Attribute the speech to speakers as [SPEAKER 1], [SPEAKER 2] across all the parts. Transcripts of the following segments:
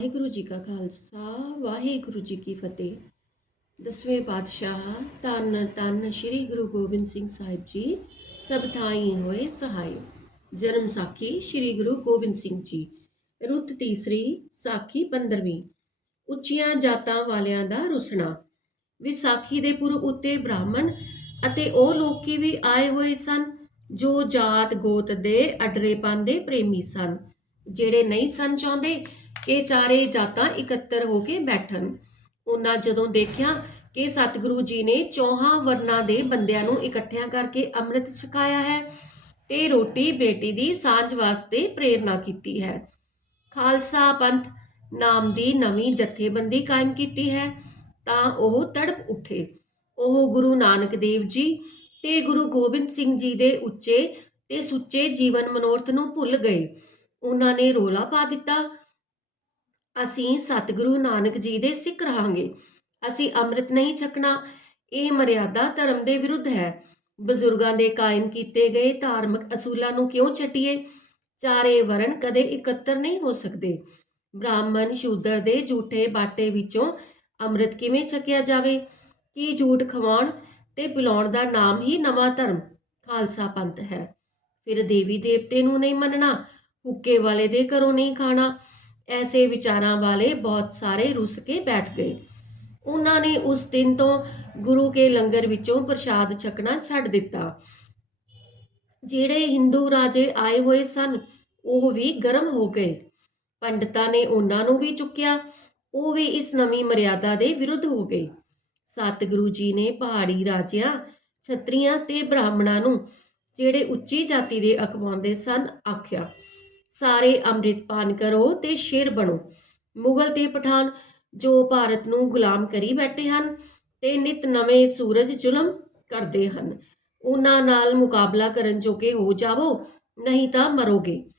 [SPEAKER 1] ਵਾਹਿਗੁਰੂ ਜੀ ਕਾ ਖਾਲਸਾ, ਵਾਹਿਗੁਰੂ ਜੀ ਕੀ ਫਤਿਹ। ਦਸਵੇਂ ਪਾਤਸ਼ਾਹ, ਧੰਨ ਧੰਨ ਸ੍ਰੀ ਗੁਰੂ ਗੋਬਿੰਦ ਸਿੰਘ ਸਾਹਿਬ ਜੀ, ਸਭ ਥਾਈ ਹੋਏ ਸਹਾਈ ਜਨਮ ਸਾਖੀ ਸ੍ਰੀ ਗੁਰੂ ਗੋਬਿੰਦ ਸਿੰਘ ਜੀ। ਰੁੱਤ ਤੀਸਰੀ ਸਾਖੀ 15ਵੀਂ ਉੱਚੀਆਂ ਜਾਤਾਂ ਵਾਲਿਆਂ ਦਾ ਰੁਸਣਾ। ਵਿਸਾਖੀ ਦੇ ਪੁਰਬ ਉੱਤੇ ਬ੍ਰਾਹਮਣ ਅਤੇ ਉਹ ਲੋਕੀ ਵੀ ਆਏ ਹੋਏ ਸਨ, ਜੋ ਜਾਤ ਗੋਤ ਦੇ ਅਡਰੇ ਦੇ ਪ੍ਰੇਮੀ ਸਨ, ਜਿਹੜੇ ਨਹੀਂ ਸਨ ਚਾਹੁੰਦੇ ਕਿ ਚਾਰੇ ਜਾਤਾਂ ਇਕੱਤਰ ਹੋ ਕੇ ਬੈਠਣ। ਉਹਨਾਂ ਜਦੋਂ ਦੇਖਿਆ ਕਿ ਸਤਿਗੁਰੂ ਜੀ ਨੇ ਚੌਹਾਂ ਵਰਨਾਂ ਦੇ ਬੰਦਿਆਂ ਨੂੰ ਇਕੱਠਿਆਂ ਕਰਕੇ ਅੰਮ੍ਰਿਤ ਛਕਾਇਆ ਹੈ, ਤੇ ਰੋਟੀ ਬੇਟੀ ਦੀ ਸਾਂਝ ਵਾਸਤੇ ਪ੍ਰੇਰਣਾ ਕੀਤੀ ਹੈ। ਖਾਲਸਾ ਪੰਥ ਨਾਮ ਦੀ ਨਵੀਂ ਜਥੇਬੰਦੀ ਕਾਇਮ ਕੀਤੀ ਹੈ, ਤਾਂ ਉਹ ਤੜਪ ਉੱਠੇ। ਉਹ ਗੁਰੂ ਨਾਨਕ ਦੇਵ ਜੀ ਤੇ ਗੁਰੂ ਗੋਬਿੰਦ ਸਿੰਘ ਜੀ ਦੇ ਉੱਚੇ ਤੇ ਸੁੱਚੇ ਜੀਵਨ ਮਨੋਰਥ ਨੂੰ ਭੁੱਲ ਗਏ। ਉਹਨਾਂ ਨੇ ਰੋਲਾ ਪਾ ਦਿੱਤਾ ਅਸੀਂ ਸਤਿਗੁਰੂ ਨਾਨਕ ਜੀ ਦੇ ਸਿੱਖ ਰਹਾਂਗੇ। ਅਸੀਂ ਅੰਮ੍ਰਿਤ ਨਹੀਂ ਛਕਣਾ, ਇਹ ਮਰਿਆਦਾ ਧਰਮ ਦੇ ਵਿਰੁੱਧ ਹੈ। ਬਜ਼ੁਰਗਾਂ ਦੇ ਕਾਇਮ ਕੀਤੇ ਗਏ ਧਾਰਮਿਕ ਅਸੂਲਾਂ ਨੂੰ ਕਿਉਂ ਛੱਡੀਏ? ਚਾਰੇ ਵਰਣ ਕਦੇ ਇਕੱਤਰ ਨਹੀਂ ਹੋ ਸਕਦੇ। ਬ੍ਰਾਹਮਣ ਸ਼ੂਦਰ ਦੇ ਝੂਠੇ ਬਾਟੇ ਵਿੱਚੋਂ ਅੰਮ੍ਰਿਤ ਕਿਵੇਂ ਛਕਿਆ ਜਾਵੇ? ਕੀ ਝੂਠ ਖਵਾਉਣ ਤੇ ਪਿਲਾਉਣ ਦਾ ਨਾਮ ਹੀ ਨਵਾਂ ਧਰਮ, ਖਾਲਸਾ ਪੰਥ ਹੈ। ਫਿਰ ਦੇਵੀ ਦੇਵਤੇ ਨੂੰ ਨਹੀਂ ਮੰਨਣਾ ਹੁੱਕੇ ਵਾਲੇ ਦੇ ਘਰੋਂ ਨਹੀਂ ਖਾਣਾ। ਐਸੇ ਵਿਚਾਰਾਂ ਵਾਲੇ ਬਹੁਤ ਸਾਰੇ ਰੁੱਸ ਕੇ ਬੈਠ ਗਏ। ਉਹਨਾਂ ਨੇ ਉਸ ਦਿਨ ਤੋਂ ਗੁਰੂ ਕੇ ਲੰਗਰ ਵਿੱਚੋਂ ਪ੍ਰਸ਼ਾਦ ਛਕਣਾ ਛੱਡ ਦਿੱਤਾ। ਜਿਹੜੇ ਹਿੰਦੂ ਰਾਜੇ ਆਏ ਹੋਏ ਸਨ, ਉਹ ਵੀ ਗਰਮ ਹੋ ਗਏ। ਪੰਡਤਾਂ ਨੇ ਉਹਨਾਂ ਨੂੰ ਵੀ ਚੁੱਕਿਆ, ਉਹ ਵੀ ਇਸ ਨਵੀਂ ਮਰਿਆਦਾ ਦੇ ਵਿਰੁੱਧ ਹੋ ਗਏ। ਸਤਿਗੁਰੂ ਜੀ ਨੇ ਪਹਾੜੀ ਰਾਜਿਆਂ, ਛਤਰੀਆਂ ਤੇ ਬ੍ਰਾਹਮਣਾਂ ਨੂੰ ਜਿਹੜੇ ਉੱਚੀ ਜਾਤੀ ਦੇ ਅਖਵਾਉਂਦੇ ਸਨ, ਆਖਿਆ ਸਾਰੇ ਅੰਮ੍ਰਿਤ ਪਾਨ ਕਰੋ ਤੇ ਸ਼ੇਰ ਬਣੋ। ਮੁਗਲ ਤੇ ਪਠਾਨ ਜੋ ਭਾਰਤ ਨੂੰ ਗੁਲਾਮ ਕਰੀ ਬੈਠੇ ਹਨ ਤੇ ਨਿਤ ਨਵੇਂ ਸੂਰਜ ਜ਼ੁਲਮ ਕਰਦੇ ਹਨ। ਉਹਨਾਂ ਨਾਲ ਮੁਕਾਬਲਾ ਕਰਨ ਜੋਗੇ ਹੋ ਜਾਵੋ, ਨਹੀਂ ਤਾਂ ਮਰੋਗੇ।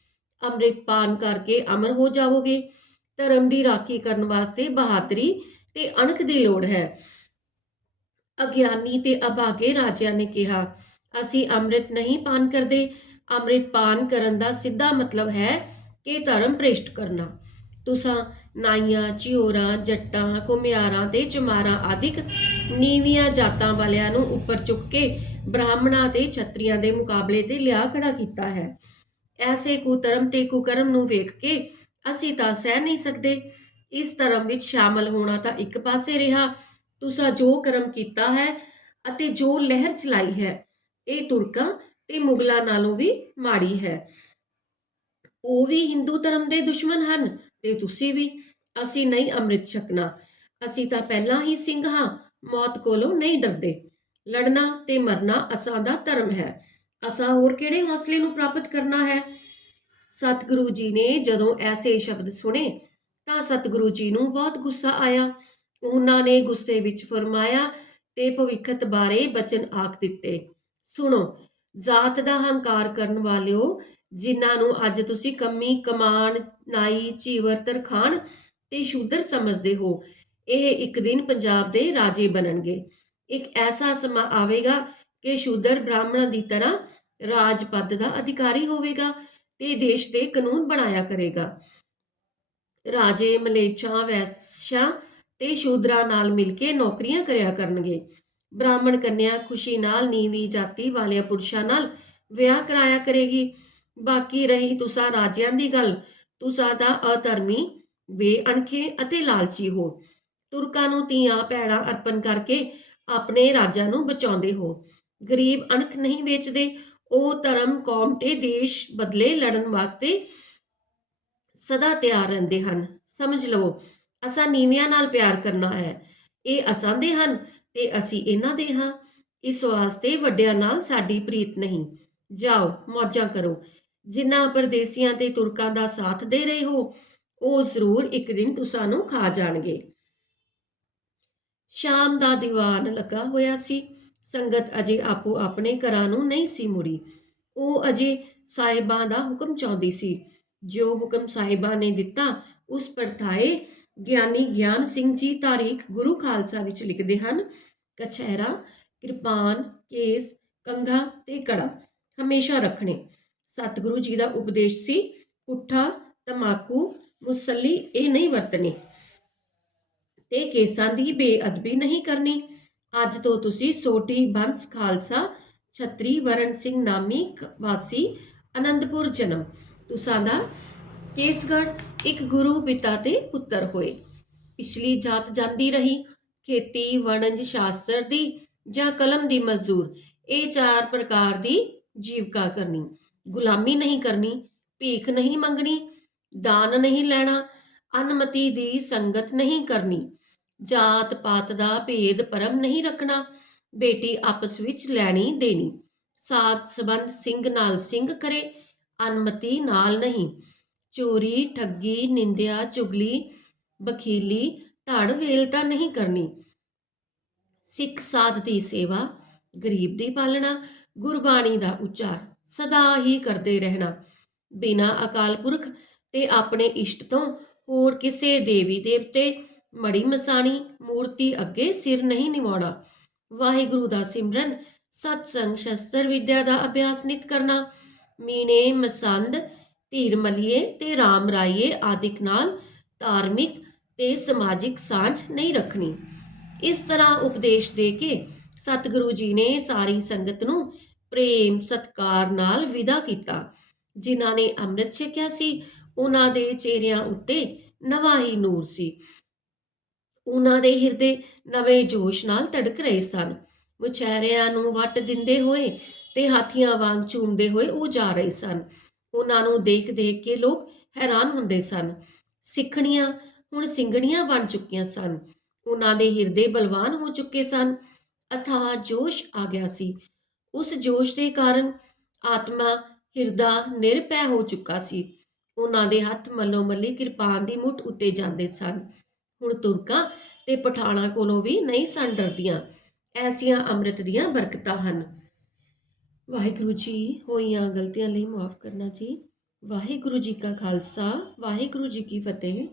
[SPEAKER 1] ਅੰਮ੍ਰਿਤ ਪਾਨ ਕਰਕੇ ਅਮਰ ਹੋ ਜਾਵੋਗੇ। ਧਰਮ ਦੀ ਰਾਖੀ ਕਰਨ ਵਾਸਤੇ ਬਹਾਦਰੀ ਤੇ ਅਣਖ ਦੀ ਲੋੜ ਹੈ। ਅਗਿਆਨੀ ਤੇ ਅਭਾਗੇ ਰਾਜਿਆਂ ਨੇ ਕਿਹਾ, ਅਸੀਂ ਅੰਮ੍ਰਿਤ ਨਹੀਂ ਪਾਨ ਕਰਦੇ ਅੰਮ੍ਰਿਤਪਾਨ ਕਰਨ ਦਾ ਸਿੱਧਾ ਮਤਲਬ ਹੈ ਕਿ ਧਰਮ ਭ੍ਰਿਸ਼ਟ ਕਰਨਾ। ਤੁਸਾਂ ਨਾਈਆਂ, ਚਿਓਰਾਂ, ਜੱਟਾਂ ਕੁਮਿਆਰਾਂ ਤੇ ਚਮਾਰਾਂ ਆਦਿਕ ਨੀਵੀਆਂ ਜਾਤਾਂ ਵਾਲਿਆਂ ਨੂੰ ਉੱਪਰ ਚੁੱਕ ਕੇ ਬ੍ਰਾਹਮਣਾਂ ਤੇ ਛਤਰੀਆਂ ਦੇ ਮੁਕਾਬਲੇ ਤੇ ਲਿਆ ਖੜਾ ਕੀਤਾ ਹੈ। ਐਸੇ ਕੁਧਰਮ ਤੇ ਕੁਕਰਮ ਨੂੰ ਵੇਖ ਕੇ ਅਸੀਂ ਤਾਂ ਸਹਿ ਨਹੀਂ ਸਕਦੇ। ਇਸ ਧਰਮ ਵਿੱਚ ਸ਼ਾਮਲ ਹੋਣਾ ਤਾਂ ਇੱਕ ਪਾਸੇ ਰਿਹਾ। ਤੁਸਾਂ ਜੋ ਕਰਮ ਕੀਤਾ ਹੈ ਅਤੇ ਜੋ ਲਹਿਰ ਚਲਾਈ ਹੈ, ਇਹ ਤੁਰਕਾਂ ਤੇ ਮੁਗਲਾਂ ਨਾਲੋਂ ਵੀ ਮਾੜੀ ਹੈ। ਉਹ ਵੀ ਹਿੰਦੂ ਧਰਮ ਦੇ ਦੁਸ਼ਮਣ ਹਨ ਤੇ ਤੁਸੀਂ ਵੀ। ਅਸੀਂ ਨਹੀਂ ਅੰਮ੍ਰਿਤ ਛਕਣਾ। ਅਸੀਂ ਤਾਂ ਪਹਿਲਾਂ ਹੀ ਸਿੰਘ ਹਾਂ, ਮੌਤ ਕੋਲੋਂ ਨਹੀਂ ਡਰਦੇ। ਲੜਨਾ ਤੇ ਮਰਨਾ ਅਸਾਂ ਦਾ ਧਰਮ ਹੈ। ਅਸਾਂ ਹੋਰ ਕਿਹੜੇ ਹੌਸਲੇ ਨੂੰ ਪ੍ਰਾਪਤ ਕਰਨਾ ਹੈ? ਸਤਿਗੁਰੂ ਜੀ ਨੇ ਜਦੋਂ ਐਸੇ ਸ਼ਬਦ ਸੁਣੇ, ਤਾਂ ਸਤਿਗੁਰੂ ਜੀ ਨੂੰ ਬਹੁਤ ਗੁੱਸਾ ਆਇਆ। ਉਹਨਾਂ ਨੇ ਗੁੱਸੇ ਵਿੱਚ ਫਰਮਾਇਆ ਤੇ ਭਵਿੱਖਤ ਬਾਰੇ ਬਚਨ ਆਖ ਦਿੱਤੇ। ਸੁਣੋ ਜ਼ਾਤ ਦਾ ਹੰਕਾਰ ਕਰਨ ਵਾਲਿਓ, ਜਿਨ੍ਹਾਂ ਨੂੰ ਅੱਜ ਤੁਸੀਂ ਕੰਮੀ, ਕਮਾਨ, ਨਾਈ, ਚੀਵਰ ਤਰਖਾਨ ਤੇ ਸ਼ੂਦਰ ਸਮਝਦੇ ਹੋ, ਇਹ ਇੱਕ ਦਿਨ ਪੰਜਾਬ ਦੇ ਰਾਜੇ ਬਣਨਗੇ। ਇੱਕ ਐਸਾ ਸਮਾਂ ਆਵੇਗਾ ਕਿ ਸ਼ੂਦਰ ਬ੍ਰਾਹਮਣ ਦੀ ਤਰ੍ਹਾਂ ਰਾਜ ਪਦ ਦਾ ਅਧਿਕਾਰੀ ਹੋਵੇਗਾ ਤੇ ਦੇਸ਼ ਦੇ ਕਾਨੂੰਨ ਬਣਾਇਆ ਕਰੇਗਾ। ਰਾਜੇ, ਮਲੇਛਾਂ, ਵੈਸ਼ਾਂ ਤੇ ਸ਼ੂਦਰਾਂ ਨਾਲ ਮਿਲ ਕੇ ਨੌਕਰੀਆਂ ਕਰਿਆ ਕਰਨਗੇ। ਬ੍ਰਾਹਮਣ ਕੰਨਿਆ ਖੁਸ਼ੀ ਨਾਲ ਨੀਵੀਂ ਜਾਤੀ ਵਾਲਿਆਂ ਪੁਰਸ਼ਾਂ ਨਾਲ ਵਿਆਹ ਕਰਾਇਆ ਕਰੇਗੀ। ਬਾਕੀ ਰਹੀ ਤੁਸਾਂ ਰਾਜਿਆਂ ਦੀ ਗੱਲ। ਤੁਸਾਂ ਦਾ ਅਧਰਮੀ ਬੇਅਣਖੇ ਅਤੇ ਲਾਲਚੀ ਹੋ। ਤੁਰਕਾਂ ਨੂੰ ਧੀਆਂ ਭੈਣਾਂ ਅਰਪਣ ਕਰਕੇ ਆਪਣੇ ਰਾਜਾਂ ਨੂੰ ਬਚਾਉਂਦੇ ਹੋ। ਗਰੀਬ ਅਣਖ ਨਹੀਂ ਵੇਚਦੇ। ਉਹ ਧਰਮ, ਕੌਮ ਤੇ ਦੇਸ਼ ਬਦਲੇ ਲੜਨ ਵਾਸਤੇ ਸਦਾ ਤਿਆਰ ਰਹਿੰਦੇ ਹਨ। ਸਮਝ ਲਵੋ, ਅਸਾਂ ਨੀਵਿਆਂ ਨਾਲ ਪਿਆਰ ਕਰਨਾ ਹੈ। ਇਹ ਅਸਾਂ ਦੇ ਹਨ। ਤੇ ਅਸੀਂ ਇਹਨਾਂ ਦੇ ਹਾਂ। ਇਸ ਵਾਸਤੇ ਵੱਡਿਆਂ ਨਾਲ ਸਾਡੀ ਪ੍ਰੀਤ ਨਹੀਂ। ਜਾਓ, ਮੌਜਾਂ ਕਰੋ। ਜਿਨ੍ਹਾਂ ਪਰਦੇਸੀਆਂ ਤੇ ਤੁਰਕਾਂ ਦਾ ਸਾਥ ਦੇ ਰਹੇ ਹੋ, ਉਹ ਜ਼ਰੂਰ ਇੱਕ ਦਿਨ ਤੁਸਾਂ ਨੂੰ ਖਾ ਜਾਣਗੇ। ਸ਼ਾਮ ਦਾ ਦੀਵਾਨ ਲੱਗਾ ਹੋਇਆ ਸੀ। ਸੰਗਤ ਅਜੇ ਆਪੋ ਆਪਣੇ ਘਰਾਂ ਨੂੰ ਨਹੀਂ ਸੀ ਮੁੜੀ। ਉਹ ਅਜੇ ਸਾਹਿਬਾਂ ਦਾ ਹੁਕਮ ਚਾਹੁੰਦੀ ਸੀ। ਜੋ ਹੁਕਮ ਸਾਹਿਬਾਂ ਨੇ ਦਿੱਤਾ, ਉਸ ਪਰਥਾਏ ਗਿਆਨੀ ਗਿਆਨ ਸਿੰਘ ਜੀ ਤਾਰੀਖ ਗੁਰੂ ਖਾਲਸਾ ਵਿੱਚ ਲਿਖਦੇ ਹਨ। ਕਛਹਿਰਾ, ਕਿਰਪਾਨ, ਕੇਸ, ਕੰਘਾ ਤੇ ਕੜਾ ਹਮੇਸ਼ਾ ਰੱਖਣੇ। ਸਤਿਗੁਰੂ ਜੀ ਦਾ ਉਪਦੇਸ਼ ਸੀ, ਪੁੱਠਾ, ਤਮਾਕੂ, ਮੁਸੱਲੀ ਇਹ ਨਹੀਂ ਵਰਤਣੀ। ਤੇ ਕੇਸਾਂ ਦੀ ਬੇਅਦਬੀ ਨਹੀਂ ਕਰਨੀ। ਅੱਜ ਤੋਂ ਤੁਸੀਂ ਸੋਟੀ ਬੰਸ ਖਾਲਸਾ, ਛਤਰੀ ਵਰਨ ਸਿੰਘ ਨਾਮੀ ਵਾਸੀ ਅਨੰਦਪੁਰ ਜਨਮ। ਤੁਸਾਂ ਦਾ ਕੇਸਗੜ੍ਹ ਇੱਕ ਗੁਰੂ ਪਿਤਾ ਤੇ ਪੁੱਤਰ ਹੋਏ। ਪਿਛਲੀ ਜਾਤ ਜਾਂਦੀ ਰਹੀ। ਖੇਤੀ, ਵਣਜ, ਸ਼ਾਸਤਰ ਦੀ ਜਾਂ ਕਲਮ ਦੀ ਮਜ਼ਦੂਰ, ਇਹ ਚਾਰ ਪ੍ਰਕਾਰ ਦੀ ਜੀਵਕਾ ਕਰਨੀ। ਗੁਲਾਮੀ ਨਹੀਂ ਕਰਨੀ, ਭੀਖ ਨਹੀਂ ਮੰਗਣੀ, ਦਾਨ ਨਹੀਂ ਲੈਣਾ, ਅਨਮਤੀ ਦੀ ਸੰਗਤ ਨਹੀਂ ਕਰਨੀ। ਜਾਤ ਪਾਤ ਦਾ ਭੇਦ ਪਰਮ ਨਹੀਂ ਰੱਖਣਾ, ਬੇਟੀ ਆਪਸ ਵਿੱਚ ਲੈਣੀ ਦੇਣੀ। ਸਾਥ ਸੰਬੰਧ ਸਿੰਘ ਨਾਲ ਸਿੰਘ ਕਰੇ, ਅਨਮਤੀ ਨਾਲ ਨਹੀਂ। ਚੋਰੀ, ਠੱਗੀ, ਨਿੰਦਿਆ, ਚੁਗਲੀ ਬਖੀਲੀ ਧੜ ਵੇਲਤਾ ਨਹੀਂ ਕਰਨੀ। ਸਿੱਖ ਸਾਧ ਦੀ ਸੇਵਾ, ਗਰੀਬ ਦੀ ਪਾਲਣਾ, ਗੁਰਬਾਣੀ ਦਾ ਉਚਾਰ, ਸਦਾ ਹੀ ਕਰਦੇ ਰਹਿਣਾ। ਬਿਨਾ ਅਕਾਲ ਪੁਰਖ ਤੇ ਆਪਣੇ ਇਸ਼ਟ ਤੋਂ ਹੋਰ ਕਿਸੇ ਦੇਵੀ ਦੇਵਤੇ ਮੜੀ ਮਸਾਣੀ, ਮੂਰਤੀ ਅੱਗੇ ਸਿਰ ਨਹੀਂ ਨਿਵਾਉਣਾ। ਵਾਹਿਗੁਰੂ ਦਾ ਸਿਮਰਨ, ਸਤਸੰਗ, ਸ਼ਸਤਰ ਵਿਦਿਆ ਦਾ ਅਭਿਆਸ ਨਿਤ ਕਰਨਾ। ਮੀਨੇ ਮਸੰਦ ਧੀਰ ਮਲੀਏ ਤੇ ਰਾਮ ਰਾਈਏ ਆਦਿਕ ਨਾਲ ਧਾਰਮਿਕ ਤੇ ਸਮਾਜਿਕ ਸਾਂਝ ਨਹੀਂ ਰੱਖਣੀ। ਇਸ ਤਰ੍ਹਾਂ ਉਪਦੇਸ਼ ਦੇ ਕੇ ਸਤਿਗੁਰੂ ਜੀ ਨੇ ਸਾਰੀ ਸੰਗਤ ਨੂੰ ਪ੍ਰੇਮ ਸਤਕਾਰ ਨਾਲ ਵਿਦਾ ਕੀਤਾ। ਜਿਨ੍ਹਾਂ ਨੇ ਅੰਮ੍ਰਿਤ ਛਕਿਆ ਸੀ, ਉਹਨਾਂ ਦੇ ਚਿਹਰਿਆਂ ਉੱਤੇ ਨਵਾਂ ਹੀ ਨੂਰ ਸੀ। ਉਹਨਾਂ ਦੇ ਹਿਰਦੇ ਨਵੇਂ ਜੋਸ਼ ਨਾਲ ਧੜਕ ਰਹੇ ਸਨ। ਮੁਚਹਿਰਿਆਂ ਨੂੰ ਵੱਟ ਦਿੰਦੇ ਹੋਏ ਤੇ ਹਾਥੀਆਂ ਵਾਂਗ ਝੂਮਦੇ ਹੋਏ ਉਹ ਜਾ ਰਹੇ ਸਨ। ਉਹਨਾਂ ਨੂੰ ਦੇਖ ਦੇਖ ਕੇ ਲੋਕ ਹੈਰਾਨ ਹੁੰਦੇ ਸਨ। ਸਿੱਖਣੀਆਂ ਹੁਣ ਸਿੰਘਣੀਆਂ ਬਣ ਚੁੱਕੀਆਂ ਸਨ। ਉਹਨਾਂ ਦੇ ਹਿਰਦੇ ਬਲਵਾਨ ਹੋ ਚੁੱਕੇ ਸਨ। ਅਥਾਹ ਜੋਸ਼ ਆ ਗਿਆ ਸੀ। ਉਸ ਜੋਸ਼ ਦੇ ਕਾਰਨ ਆਤਮਾ ਹਿਰਦਾ ਨਿਰਭੈ ਹੋ ਚੁੱਕਾ ਸੀ। ਉਹਨਾਂ ਦੇ ਹੱਥ ਮੱਲੋ ਮੱਲੀ ਕਿਰਪਾਨ ਦੀ ਮੁੱਠ ਉੱਤੇ ਜਾਂਦੇ ਸਨ। ਹੁਣ ਤੁਰਕਾਂ ਤੇ ਪਠਾਣਾ ਕੋਲੋਂ ਵੀ ਨਹੀਂ ਸਨ ਡਰਦੀਆਂ। ਐਸੀਆਂ ਅੰਮ੍ਰਿਤ ਦੀਆਂ ਬਰਕਤਾਂ ਹਨ। ਵਾਹਿਗੁਰੂ ਜੀ, ਹੋਈਆਂ ਗਲਤੀਆਂ ਲਈ ਮਾਫ ਕਰਨਾ ਜੀ। ਵਾਹਿਗੁਰੂ ਜੀ ਕਾ ਖਾਲਸਾ, ਵਾਹਿਗੁਰੂ ਜੀ ਕੀ ਫਤਿਹ।